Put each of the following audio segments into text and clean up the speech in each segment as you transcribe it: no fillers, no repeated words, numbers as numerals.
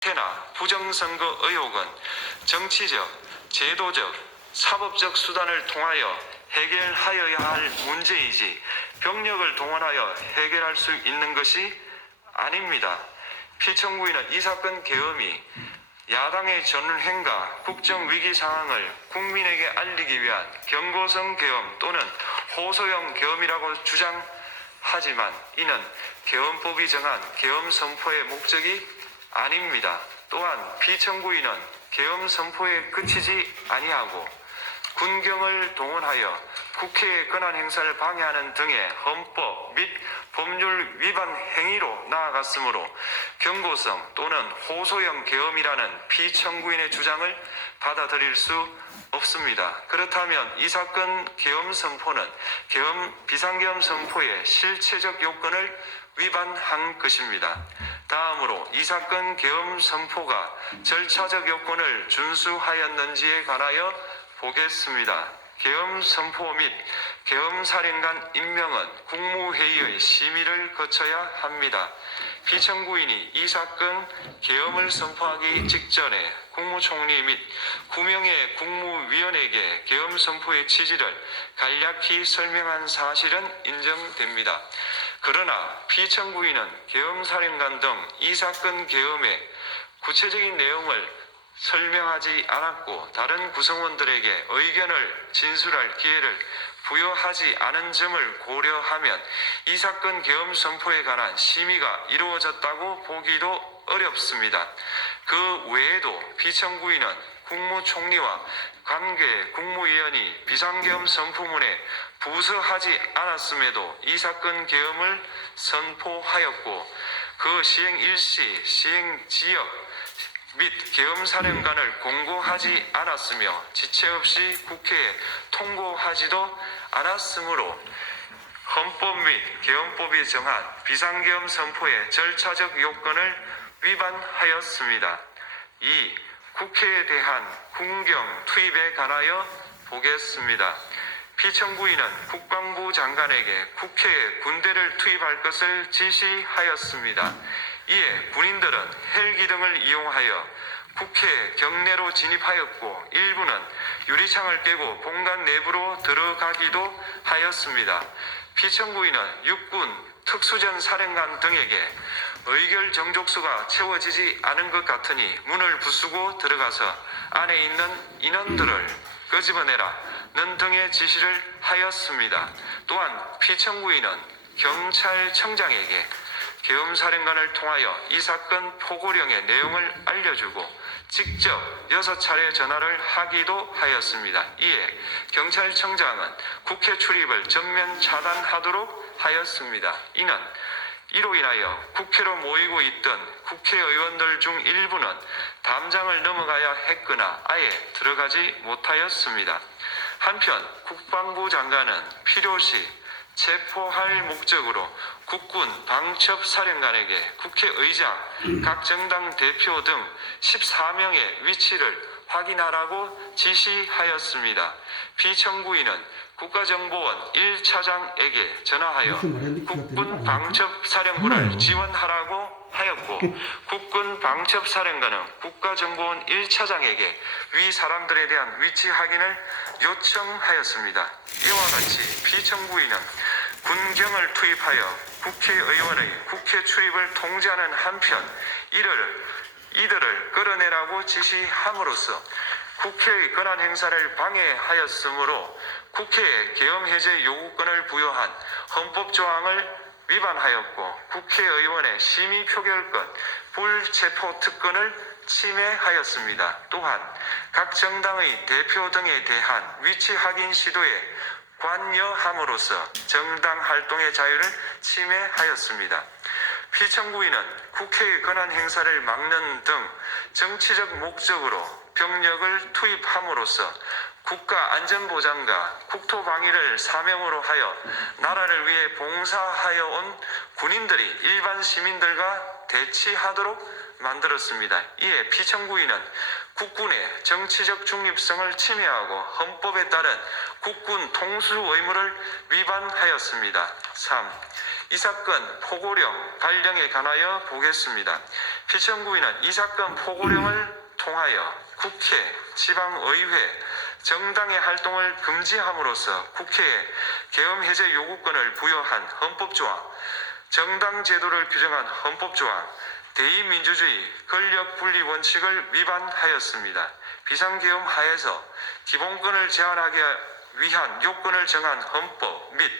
특혜나 부정선거 의혹은 정치적, 제도적, 사법적 수단을 통하여 해결하여야 할 문제이지 병력을 동원하여 해결할 수 있는 것이 아닙니다. 피청구인은 이 사건 계엄이 야당의 전횡과 국정위기 상황을 국민에게 알리기 위한 경고성 계엄 또는 호소형 계엄이라고 주장하지만 이는 계엄법이 정한 계엄 선포의 목적이 아닙니다. 또한 피청구인은 계엄 선포에 그치지 아니하고 군경을 동원하여 국회의 권한 행사를 방해하는 등의 헌법 및 법률 위반 행위로 나아갔으므로 경고성 또는 호소형 계엄이라는 피청구인의 주장을 받아들일 수 없습니다. 그렇다면 이 사건 계엄 선포는 비상계엄 선포의 실체적 요건을 위반한 것입니다. 다음으로 이 사건 계엄 선포가 절차적 요건을 준수하였는지에 관하여 보겠습니다. 계엄 선포 및 계엄사령관 임명은 국무회의의 심의를 거쳐야 합니다. 피청구인이 이 사건 계엄을 선포하기 직전에 국무총리 및 9명의 국무위원에게 계엄 선포의 취지를 간략히 설명한 사실은 인정됩니다. 그러나 피청구인은 계엄사령관 등 이 사건 계엄의 구체적인 내용을 설명하지 않았고 다른 구성원들에게 의견을 진술할 기회를 부여하지 않은 점을 고려하면 이 사건 계엄 선포에 관한 심의가 이루어졌다고 보기도 어렵습니다. 그 외에도 피청구인은 국무총리와 관계 국무위원이 비상계엄 선포문에 부서하지 않았음에도 이 사건 계엄을 선포하였고 그 시행 일시, 시행 지역 및 계엄사령관을 공고하지 않았으며 지체 없이 국회에 통고하지도 않았으므로 헌법 및 계엄법이 정한 비상계엄 선포의 절차적 요건을 위반하였습니다. 2. 국회에 대한 군경 투입에 관하여 보겠습니다. 피청구인은 국방부 장관에게 국회에 군대를 투입할 것을 지시하였습니다. 이에 군인들은 헬기 등을 이용하여 국회 경내로 진입하였고 일부는 유리창을 깨고 본관 내부로 들어가기도 하였습니다. 피청구인은 육군 특수전 사령관 등에게 의결 정족수가 채워지지 않은 것 같으니 문을 부수고 들어가서 안에 있는 인원들을 끄집어내라는 등의 지시를 하였습니다. 또한 피청구인은 경찰청장에게 계엄사령관을 통하여 이 사건 포고령의 내용을 알려주고 직접 6차례 전화를 하기도 하였습니다. 이에 경찰청장은 국회 출입을 전면 차단하도록 하였습니다. 이로 인하여 국회로 모이고 있던 국회의원들 중 일부는 담장을 넘어가야 했거나 아예 들어가지 못하였습니다. 한편 국방부 장관은 필요시 체포할 목적으로 국군 방첩사령관에게 국회의장, 각 정당 대표 등 14명의 위치를 확인하라고 지시하였습니다. 피청구인은 국가정보원 1차장에게 전화하여 국군 방첩사령부를 지원하라고 하였고 국군 방첩사령관은 국가정보원 1차장에게 위 사람들에 대한 위치 확인을 요청하였습니다. 이와 같이 피청구인은 군경을 투입하여 국회의원의 국회 출입을 통제하는 한편 이들을 끌어내라고 지시함으로써 국회의 권한 행사를 방해하였으므로 국회에 계엄 해제 요구권을 부여한 헌법 조항을 위반하였고 국회의원의 심의 표결권, 불체포 특권을 침해하였습니다. 또한 각 정당의 대표 등에 대한 위치 확인 시도에 관여함으로써 정당 활동의 자유를 침해하였습니다. 피청구인은 국회의 권한 행사를 막는 등 정치적 목적으로 병력을 투입함으로써 국가안전보장과 국토방위를 사명으로 하여 나라를 위해 봉사하여 온 군인들이 일반 시민들과 대치하도록 만들었습니다. 이에 피청구인은 국군의 정치적 중립성을 침해하고 헌법에 따른 국군 통수 의무를 위반하였습니다. 3. 이 사건 포고령 발령에 관하여 보겠습니다. 피청구인은 이 사건 포고령을 통하여 국회, 지방의회, 정당의 활동을 금지함으로써 국회에 계엄 해제 요구권을 부여한 헌법조항, 정당 제도를 규정한 헌법조항, 대의민주주의, 권력분리 원칙을 위반하였습니다. 비상계엄 하에서 기본권을 제한하기 위한 요건을 정한 헌법 및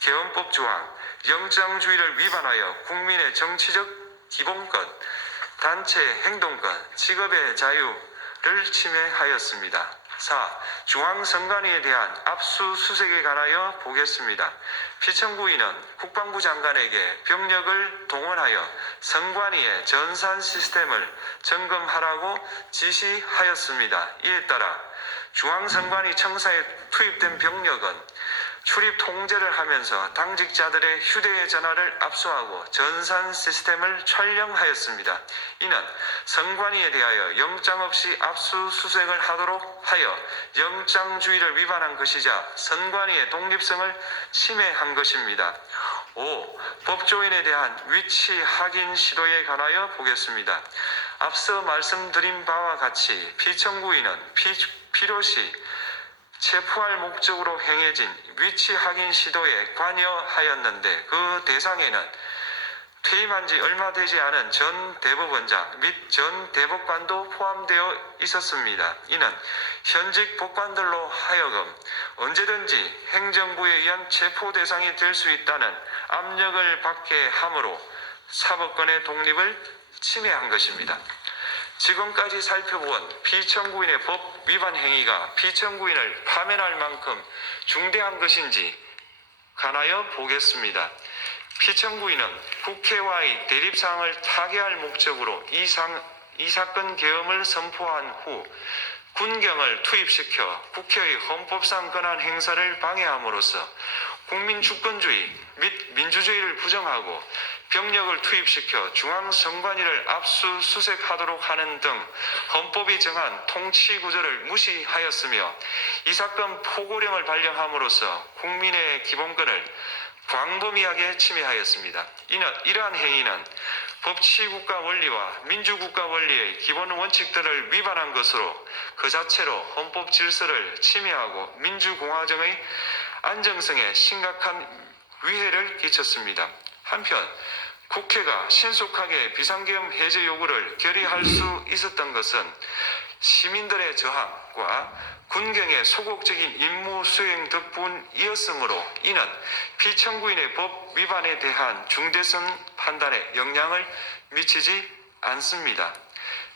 계엄법 조항, 영장주의를 위반하여 국민의 정치적 기본권, 단체 행동권, 직업의 자유를 침해하였습니다. 4. 중앙선관위에 대한 압수수색에 관하여 보겠습니다. 피청구인은 국방부 장관에게 병력을 동원하여 선관위의 전산 시스템을 점검하라고 지시하였습니다. 이에 따라 중앙선관위 청사에 투입된 병력은 출입 통제를 하면서 당직자들의 휴대전화를 압수하고 전산 시스템을 촬영하였습니다. 이는 선관위에 대하여 영장 없이 압수수색을 하도록 하여 영장주의를 위반한 것이자 선관위의 독립성을 침해한 것입니다. 5. 법조인에 대한 위치 확인 시도에 관하여 보겠습니다. 앞서 말씀드린 바와 같이 피청구인은 필요시 체포할 목적으로 행해진 위치 확인 시도에 관여하였는데 그 대상에는 퇴임한 지 얼마 되지 않은 전 대법원장 및 전 대법관도 포함되어 있었습니다. 이는 현직 법관들로 하여금 언제든지 행정부에 의한 체포 대상이 될 수 있다는 압력을 받게 하므로 사법권의 독립을 침해한 것입니다. 지금까지 살펴본 피청구인의 법 위반 행위가 피청구인을 파면할 만큼 중대한 것인지 관하여 보겠습니다. 피청구인은 국회와의 대립사항을 타개할 목적으로 이 사건 계엄을 선포한 후 군경을 투입시켜 국회의 헌법상 권한 행사를 방해함으로써 국민 주권주의 및 민주주의를 부정하고 병력을 투입시켜 중앙선관위를 압수수색하도록 하는 등 헌법이 정한 통치구조를 무시하였으며 이 사건 포고령을 발령함으로써 국민의 기본권을 광범위하게 침해하였습니다. 이러한 행위는 법치국가 원리와 민주국가 원리의 기본 원칙들을 위반한 것으로 그 자체로 헌법 질서를 침해하고 민주공화정의 안정성에 심각한 위해를 끼쳤습니다. 한편 국회가 신속하게 비상계엄 해제 요구를 결의할 수 있었던 것은 시민들의 저항과 군경의 소극적인 임무 수행 덕분이었으므로 이는 피청구인의 법 위반에 대한 중대성 판단에 영향을 미치지 않습니다.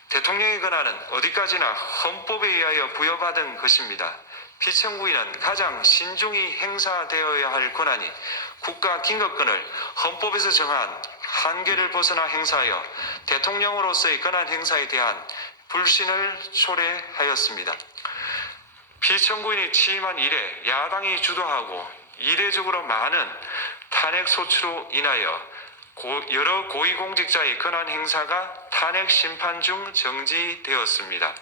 대통령의 권한은 어디까지나 헌법에 의하여 부여받은 것입니다. 피청구인은 가장 신중히 행사되어야 할 권한이 국가 긴급권을 헌법에서 정한 한계를 벗어나 행사하여 대통령으로서의 권한 행사에 대한 불신을 초래하였습니다. 피청구인이 취임한 이래 야당이 주도하고 이례적으로 많은 탄핵 소추로 인하여 여러 고위공직자의 권한 행사가 탄핵 심판 중 정지되었습니다.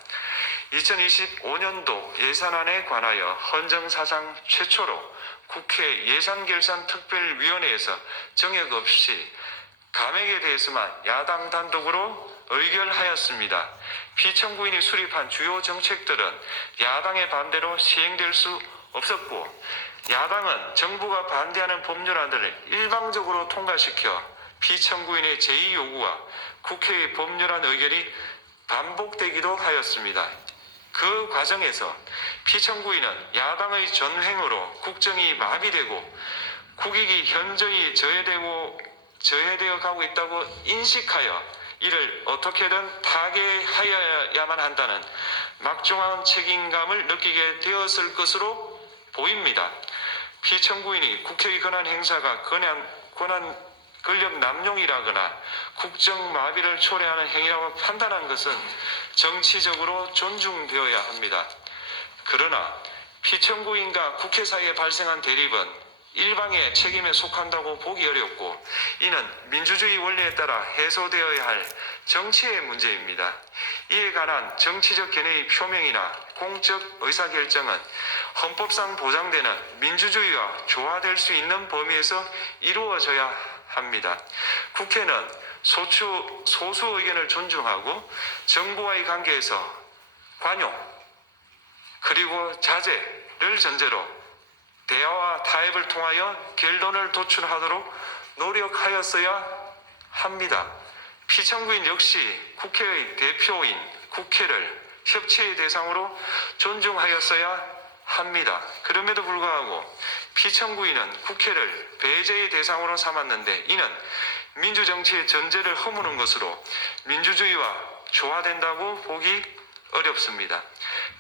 2025년도 예산안에 관하여 헌정사상 최초로 국회 예산결산특별위원회에서 정액 없이 감액에 대해서만 야당 단독으로 의결하였습니다. 피청구인이 수립한 주요 정책들은 야당의 반대로 시행될 수 없었고 야당은 정부가 반대하는 법률안들을 일방적으로 통과시켜 피청구인의 제2 요구와 국회의 법률안 의결이 반복되기도 하였습니다. 그 과정에서 피청구인은 야당의 전횡으로 국정이 마비되고 국익이 현저히 저해되어 가고 있다고 인식하여 이를 어떻게든 타개하여야만 한다는 막중한 책임감을 느끼게 되었을 것으로 보입니다. 피청구인이 국회의 권한 행사가 권력 남용이라거나 국정 마비를 초래하는 행위라고 판단한 것은 정치적으로 존중되어야 합니다. 그러나 피청구인과 국회 사이에 발생한 대립은 일방의 책임에 속한다고 보기 어렵고 이는 민주주의 원리에 따라 해소되어야 할 정치의 문제입니다. 이에 관한 정치적 견해의 표명이나 공적 의사결정은 헌법상 보장되는 민주주의와 조화될 수 있는 범위에서 이루어져야 합니다. 국회는 소수 의견을 존중하고 정부와의 관계에서 관용 그리고 자제를 전제로 대화와 타협을 통하여 결론을 도출하도록 노력하였어야 합니다. 피청구인 역시 국회의 대표인 국회를 협치의 대상으로 존중하였어야 합니다. 그럼에도 불구하고 피청구인은 국회를 배제의 대상으로 삼았는데 이는 민주정치의 전제를 허무는 것으로 민주주의와 조화된다고 보기 어렵습니다.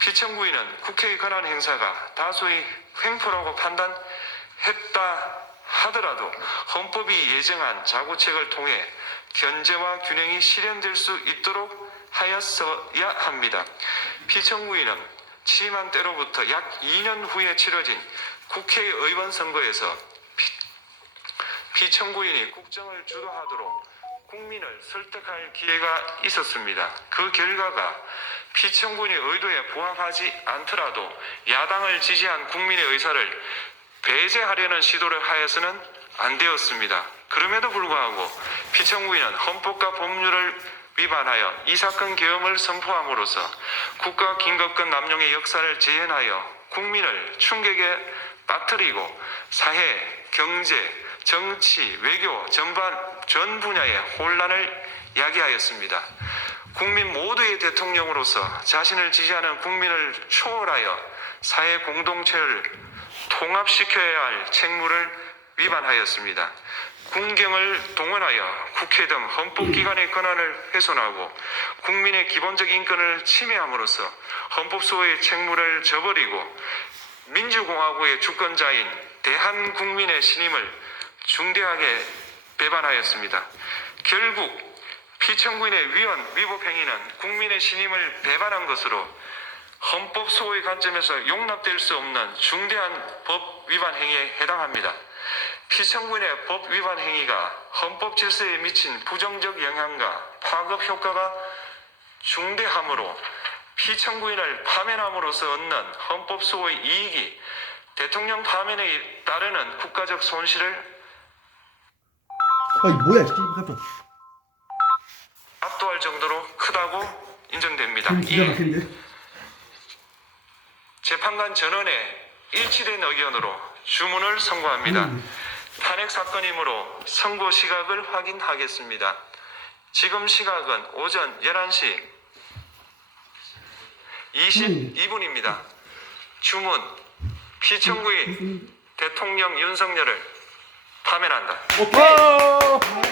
피청구인은 국회의 권한 행사가 다수의 횡포라고 판단했다 하더라도 헌법이 예정한 자구책을 통해 견제와 균형이 실현될 수 있도록 하였어야 합니다. 피청구인은 취임한 때로부터 약 2년 후에 치러진 국회의원 선거에서 피청구인이 국정을 주도하도록 국민을 설득할 기회가 있었습니다. 그 결과가 피청구인의 의도에 부합하지 않더라도 야당을 지지한 국민의 의사를 배제하려는 시도를 하여서는 안 되었습니다. 그럼에도 불구하고 피청구인은 헌법과 법률을 위반하여 이 사건 계엄을 선포함으로써 국가 긴급권 남용의 역사를 재현하여 국민을 충격에 빠뜨리고 사회, 경제, 정치, 외교 전 분야의 혼란을 야기하였습니다. 국민 모두의 대통령으로서 자신을 지지하는 국민을 초월하여 사회 공동체를 통합시켜야 할 책무를 위반하였습니다. 군경을 동원하여 국회 등 헌법기관의 권한을 훼손하고 국민의 기본적 인권을 침해함으로써 헌법소의 책무를 저버리고 민주공화국의 주권자인 대한국민의 신임을 중대하게 배반하였습니다. 결국 피청구인의 위헌 위법 행위는 국민의 신임을 배반한 것으로 헌법소의 관점에서 용납될 수 없는 중대한 법 위반 행위에 해당합니다. 피청구인의 법 위반 행위가 헌법 질서에 미친 부정적 영향과 파급 효과가 중대하므로 피청구인을 파면함으로써 얻는 헌법소의 이익이 대통령 파면에 따르는 국가적 손실을 뭐야 깜짝 압도할 정도로 크다고 인정됩니다. 기가 막히는데? 재판관 전원의 일치된 의견으로 주문을 선고합니다. 탄핵 사건이므로 선고 시각을 확인하겠습니다. 지금 시각은 오전 11시 22분입니다. 주문 피청구인 대통령 윤석열을 파면한다. 오케이.